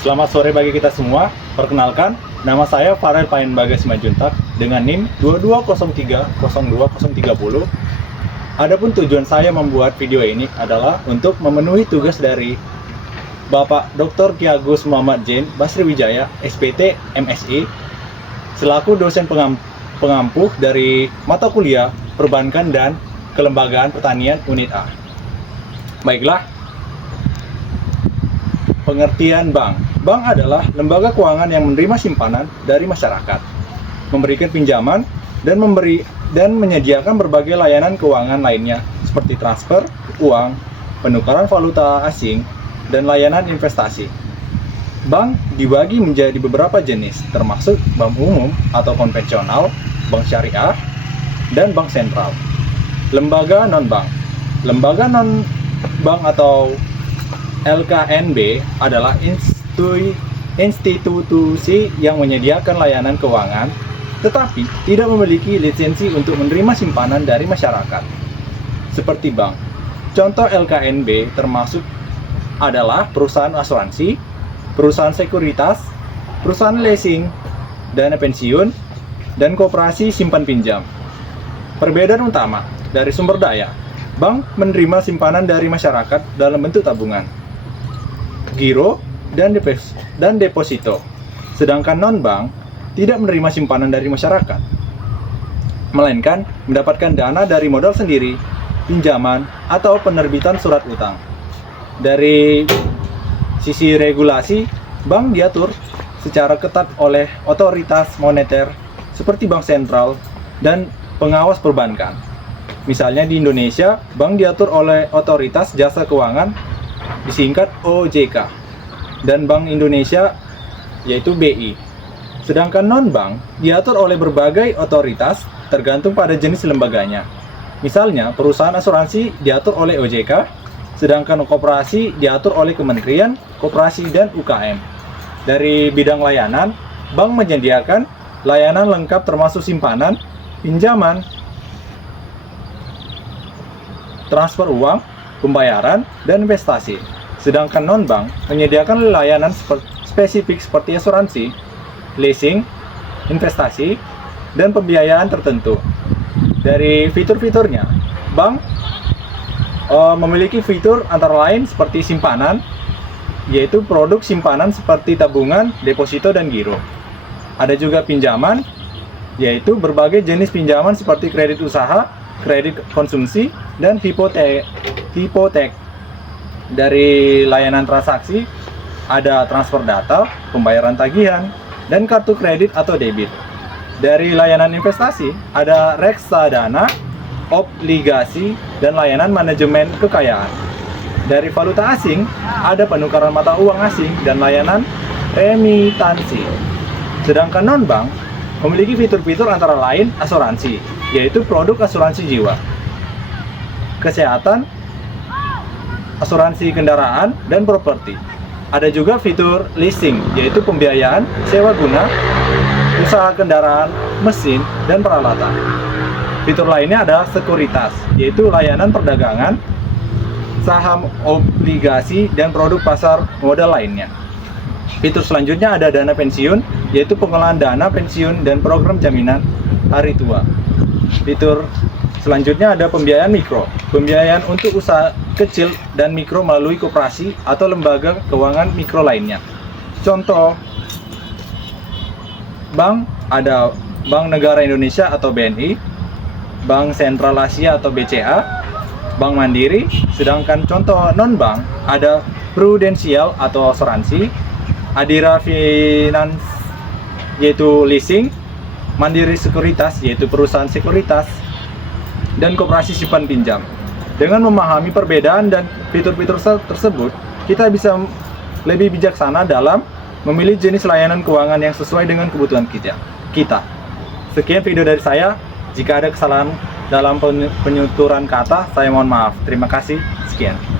Selamat sore bagi kita semua. Perkenalkan, nama saya Farel Payen Bagas Simanjuntak dengan NIM 2203-02030. Adapun tujuan saya membuat video ini adalah untuk memenuhi tugas dari Bapak Dr. Ki Agus Muhammad Zain Basriwijaya, SPT MSI, selaku dosen pengampuh dari mata kuliah Perbankan dan Kelembagaan Pertanian Unit A. Baiklah, pengertian bank. Bank adalah lembaga keuangan yang menerima simpanan dari masyarakat, memberikan pinjaman, dan menyediakan berbagai layanan keuangan lainnya seperti transfer uang, penukaran valuta asing, dan layanan investasi. Bank dibagi menjadi beberapa jenis, termasuk bank umum atau konvensional, bank syariah, dan bank sentral. Lembaga non-bank. Lembaga non-bank atau LKNB adalah institusi yang menyediakan layanan keuangan tetapi tidak memiliki lisensi untuk menerima simpanan dari masyarakat seperti bank. Contoh LKNB termasuk adalah perusahaan asuransi, perusahaan sekuritas, perusahaan leasing, dana pensiun, dan koperasi simpan pinjam. Perbedaan utama dari sumber daya, bank menerima simpanan dari masyarakat dalam bentuk tabungan, giro, dan deposito. Sedangkan non-bank tidak menerima simpanan dari masyarakat, melainkan mendapatkan dana dari modal sendiri, pinjaman, atau penerbitan surat utang. Dari sisi regulasi, bank diatur secara ketat oleh otoritas moneter seperti bank sentral dan pengawas perbankan. Misalnya di Indonesia, bank diatur oleh Otoritas Jasa Keuangan, disingkat OJK, dan Bank Indonesia yaitu BI. Sedangkan non-bank diatur oleh berbagai otoritas tergantung pada jenis lembaganya. Misalnya, perusahaan asuransi diatur oleh OJK, sedangkan koperasi diatur oleh Kementerian Koperasi dan UKM. Dari bidang layanan, bank menyediakan layanan lengkap termasuk simpanan, pinjaman, transfer uang, pembayaran, dan investasi. Sedangkan non-bank menyediakan layanan spesifik seperti asuransi, leasing, investasi, dan pembiayaan tertentu. Dari fitur-fiturnya, bank memiliki fitur antara lain seperti simpanan, yaitu produk simpanan seperti tabungan, deposito, dan giro. Ada juga pinjaman, yaitu berbagai jenis pinjaman seperti kredit usaha, kredit konsumsi, dan hipotek. Dari layanan transaksi, ada transfer data, pembayaran tagihan, dan kartu kredit atau debit. Dari layanan investasi, ada reksadana, obligasi, dan layanan manajemen kekayaan. Dari valuta asing, ada penukaran mata uang asing dan layanan remitansi. Sedangkan non-bank memiliki fitur-fitur antara lain asuransi, yaitu produk asuransi jiwa, kesehatan, asuransi kendaraan, dan properti. Ada juga fitur leasing, yaitu pembiayaan, sewa guna, usaha kendaraan, mesin, dan peralatan. Fitur lainnya adalah sekuritas, yaitu layanan perdagangan, saham, obligasi, dan produk pasar modal lainnya. Fitur selanjutnya ada dana pensiun, yaitu pengelolaan dana pensiun dan program jaminan hari tua. Fitur selanjutnya ada pembiayaan mikro, pembiayaan untuk usaha kecil dan mikro melalui koperasi atau lembaga keuangan mikro lainnya. Contoh bank ada Bank Negara Indonesia atau BNI, Bank Sentral Asia atau BCA, Bank Mandiri. Sedangkan contoh non-bank ada Prudensial atau asuransi, Adira Finance yaitu leasing, Mandiri Sekuritas yaitu perusahaan sekuritas, dan koperasi simpan pinjam. Dengan memahami perbedaan dan fitur-fitur tersebut, kita bisa lebih bijaksana dalam memilih jenis layanan keuangan yang sesuai dengan kebutuhan kita. Sekian video dari saya. Jika ada kesalahan dalam penuturan kata, saya mohon maaf. Terima kasih. Sekian.